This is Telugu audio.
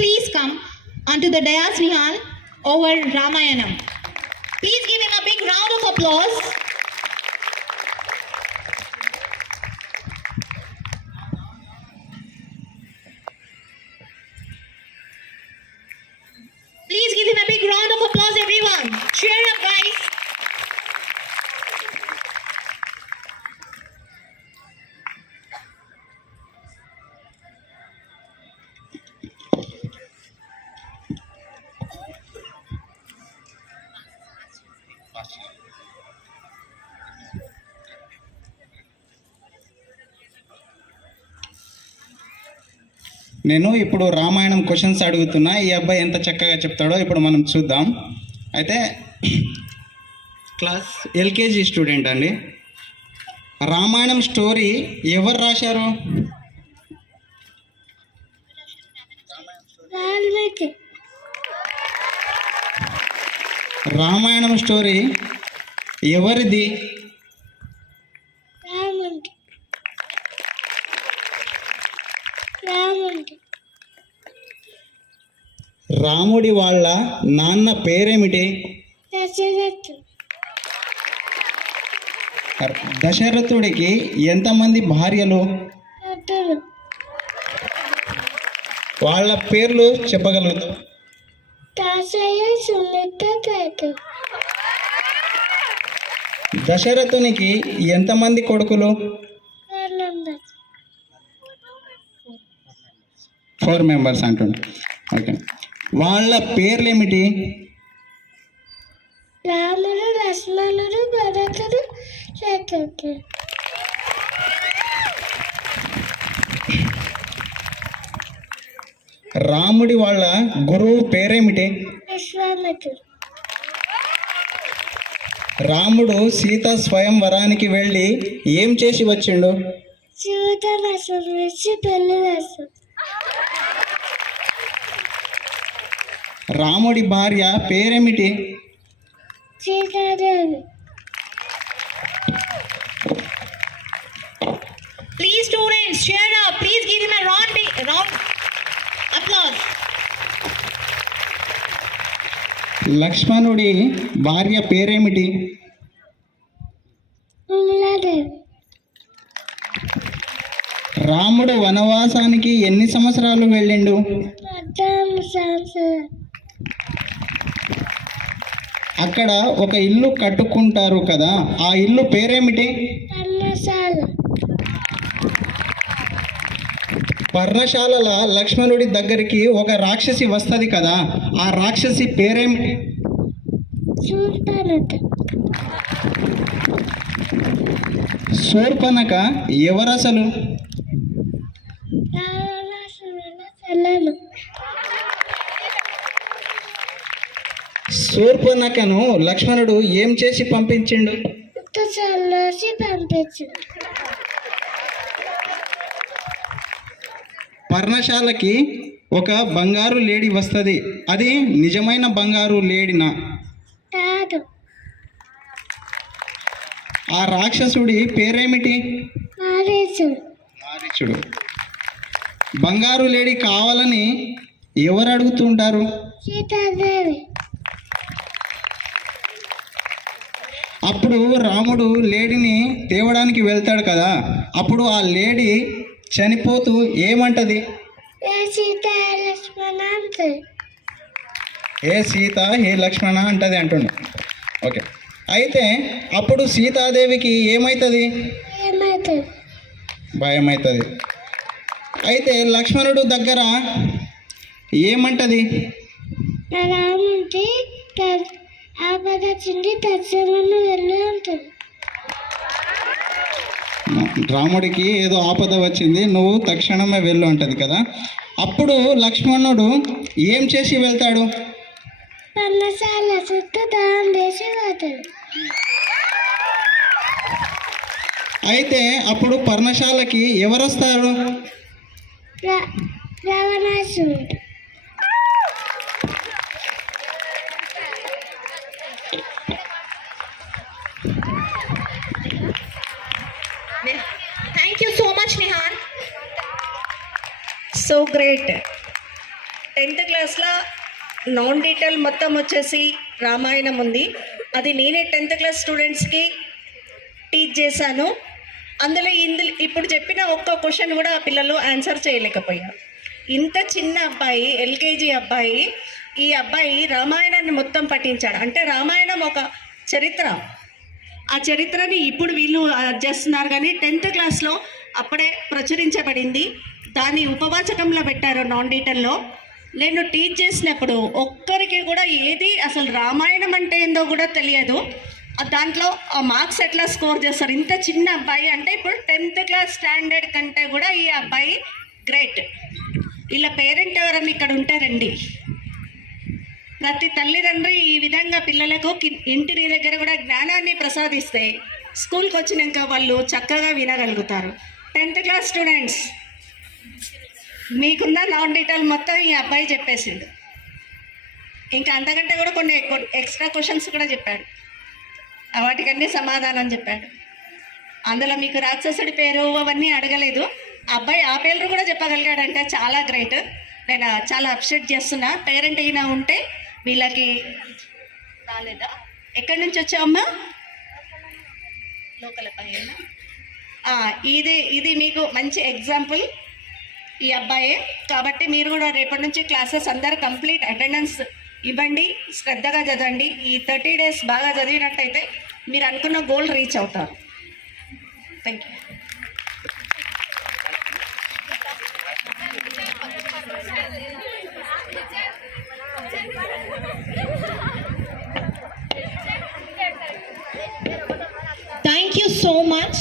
please come onto the dais, Nihal, over Ramayanam. Please give him a big round of applause. Please give him a big round of applause, everyone. Cheer up, guys. నేను ఇప్పుడు రామాయణం క్వశ్చన్స్ అడుగుతున్నా. ఈ అబ్బాయి ఎంత చక్కగా చెప్తాడో ఇప్పుడు మనం చూద్దాం. అయితే క్లాస్ ఎల్కేజీ స్టూడెంట్ అండి. రామాయణం స్టోరీ ఎవరు రాశారు? రామాయణం స్టోరీ ఎవరిది? రాముడి వాళ్ళ నాన్న పేరేమిటి? దశరథుడికి ఎంతమంది భార్యలు? వాళ్ళ పేర్లు చెప్పగలుగుతావు? దశరథునికి ఎంతమంది కొడుకులు? 4 మెంబర్స్ అంటుండే. ఓకే, వాళ్ళ పేర్లు ఏమిటి? రాముడు, లక్ష్మణుడు, భరతుడు, శత్రుఘ్నుడు. రాముడి వాళ్ళ గురువు పేరేమిటి? విశ్వామిత్రుడు. రాముడు సీత స్వయంవరానికి వెళ్ళి ఏం చేసి వచ్చిండు? సీతను వేసి పెళ్లి చేస్తాడు. రాముడి భార్య పేరేమిటి? Sitadevi. Please, students, cheer up. Please give him a round applause. లక్ష్మణుడి భార్య పేరేమిటి? ఉమాదేవి. రాముడు వనవాసానికి ఎన్ని సంవత్సరాలు వెళ్ళిండు? 14 సంవత్సరాలు. అక్కడ ఒక ఇల్లు కట్టుకుంటారు కదా, ఆ ఇల్లు పేరేమిటి? పర్ణశాల. పర్ణశాలల లక్ష్మణుడి దగ్గరికి ఒక రాక్షసి వస్తుంది కదా, ఆ రాక్షసి పేరేమిటి? శూర్పణఖ. శూర్పణఖ ఎవరసలు? రావణాసురుని చెల్లెలు. శూర్పణఖను లక్ష్మణుడు ఏం చేసి పంపించిండు? చల్లేసి పంపించు. పర్ణశాలకి ఒక బంగారు లేడి వస్తుంది, అది నిజమైన బంగారు లేడినా? కాదు. ఆ రాక్షసుడి పేరేమిటి? మారీచుడు. మారీచుడు. బంగారు లేడి కావాలని ఎవరు అడుగుతుంటారు? సీతాదేవి. అప్పుడు రాముడు లేడీని తేవడానికి వెళ్తాడు కదా, అప్పుడు ఆ లేడీ చనిపోతూ ఏమంటది? ఏ సీత లక్ష్మణ అంటది. ఏ సీత హే లక్ష్మణ అంటది అంటుండు. ఓకే, అయితే అప్పుడు సీతాదేవికి ఏమవుతుంది? ఏమవుతుంది? భయం అవుతుంది. అయితే లక్ష్మణుడు దగ్గర ఏమంటది? రాముడి ఆపద చిండి తక్షణమే వెళ్ళి అంటది. రాముడికి ఏదో ఆపద వచ్చింది, నువ్వు తక్షణమే వెళ్ళు అంటది కదా. అప్పుడు లక్ష్మణుడు ఏం చేసి వెళ్తాడు? పర్ణశాల చుట్టూ దానం చేసి పోతాడు. అయితే అప్పుడు పర్ణశాలకి ఎవరు వస్తారు? రావణాసురుడు. Thank you so much, Nihan. So great. 10th క్లాస్లో నాన్ డీటెయిల్ మొత్తం వచ్చేసి రామాయణం ఉంది. అది నేనే 10th క్లాస్ స్టూడెంట్స్కి టీచ్ చేశాను. అందులో ఇప్పుడు చెప్పిన ఒక్క క్వశ్చన్ కూడా ఆ పిల్లలు ఆన్సర్ చేయలేకపోయారు. ఇంత చిన్న అబ్బాయి, ఎల్కేజీ అబ్బాయి, ఈ అబ్బాయి రామాయణాన్ని మొత్తం పఠించాడు. అంటే రామాయణం ఒక చరిత్ర. ఆ చరిత్రని ఇప్పుడు వీళ్ళు చేస్తున్నారు, కానీ 10th క్లాస్లో అప్పుడే ప్రచురించబడింది. దాన్ని ఉపవాచకంలో పెట్టారు నాన్ డీటెయిల్లో. నేను టీచ్ చేసినప్పుడు ఒక్కరికి కూడా ఏది అసలు రామాయణం అంటే ఏందో కూడా తెలియదు. దాంట్లో ఆ మార్క్స్ ఎట్లా స్కోర్ చేస్తారు? ఇంత చిన్న అబ్బాయి అంటే ఇప్పుడు 10th క్లాస్ స్టాండర్డ్ కంటే కూడా ఈ అబ్బాయి గ్రేట్. ఇలా పేరెంట్ ఎవరన్నా ఇక్కడ ఉంటారండి. ప్రతి తల్లిదండ్రి ఈ విధంగా పిల్లలకు ఇంటి దగ్గర కూడా జ్ఞానాన్ని ప్రసాదిస్తే స్కూల్కి వచ్చినాక వాళ్ళు చక్కగా వినగలుగుతారు. 10th క్లాస్ స్టూడెంట్స్, మీకున్న నాన్ డీటెయిల్ మొత్తం ఈ అబ్బాయి చెప్పేసిండు. ఇంకా అంతకంటే కూడా కొన్ని ఎక్స్ట్రా క్వశ్చన్స్ కూడా చెప్పాడు. వాటికన్నీ సమాధానం చెప్పాడు. అందులో మీకు రాక్షసుడి పేరు అవన్నీ అడగలేదు. అబ్బాయి ఆ పేర్లు కూడా చెప్పగలిగాడంటే చాలా గ్రేట్. నేను చాలా అప్రిషియేట్ చేస్తున్నా. పేరెంట్ అయినా ఉంటే వీళ్ళకి రాలేదా? ఎక్కడి నుంచి వచ్చావమ్మా? లోకల్ పైన. ఇది మీకు మంచి ఎగ్జాంపుల్ ఈ అబ్బాయే. కాబట్టి మీరు కూడా రేపటి నుంచి క్లాసెస్ అందరూ కంప్లీట్ అటెండెన్స్ ఇవ్వండి, శ్రద్ధగా చదవండి. ఈ 30 days బాగా చదివినట్టయితే మీరు అనుకున్న గోల్ రీచ్ అవుతారు. Thank you. Thank you so much.